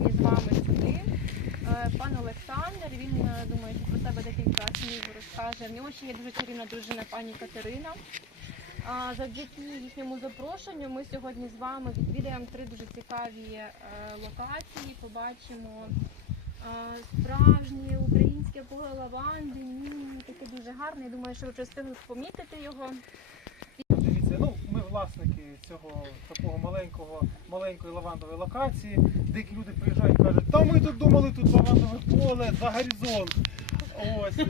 сьогодні з вами сюди. Е, Пан Олександр, він е, думаю, що про себе декілька слів розкаже. В нього ще є дуже чарівна дружина пані Катерина. А завдяки їхньому запрошенню ми сьогодні з вами відвідаємо три дуже цікаві е, локації. Побачимо справжнє українське поле лаванди. Таке дуже гарне. Я думаю, що ви вже встигли помітити його. Власники цього такого маленького маленької лавандової локації. Деякі люди приїжджають і кажуть, та ми тут думали, тут лавандове поле за горизонт. Ось е,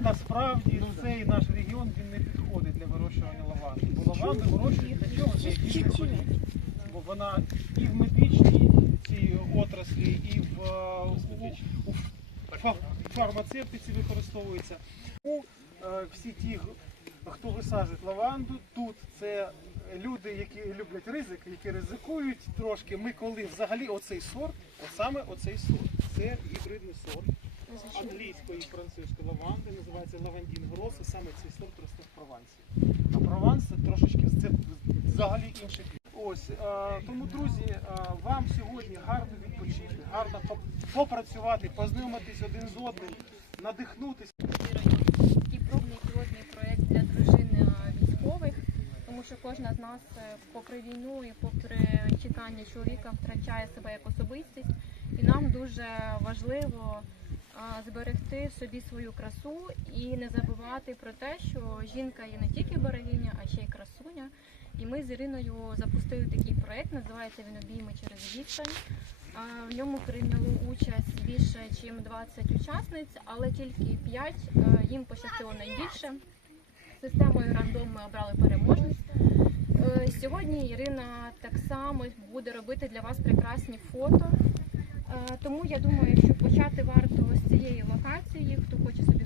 насправді цей наш регіон він не підходить для вирощування лаванди. Бо лаванди вирощують для чого? Бо вона і в медичній цій отраслі, і в, е, у, у фармацевтиці використовується. Е, всі ті, хто висаджують лаванду, тут це люди, які люблять ризик, які ризикують трошки. Ми коли взагалі оцей сорт, от саме оцей сорт, це гібридний сорт англійської і французької лаванди, називається лавандін грос, і саме цей сорт росте в Провансі. А Прованс це трошечки це взагалі інший. Ось тому, друзі, вам сьогодні гарно відпочити, гарно попрацювати, познайомитись один з одним, надихнутися. такий пробний пілотний проєкт для дружин е, військових, тому що кожна з нас, е, попри війну і попри чекання чоловіка, втрачає себе як особистість, і нам дуже важливо зберегти в собі свою красу і не забувати про те, що жінка є не тільки берегиня, а ще й красуня. І ми з Іриною запустили такий проєкт, називається він обійми через відстань. В ньому прийняло участь більше ніж 20 учасниць, але тільки 5 їм пощастило найбільше. Системою рандом ми обрали переможність. Е, Сьогодні Ірина так само буде робити для вас прекрасні фото. Е, Тому я думаю, що почати варто з цієї локації. Хто хоче собі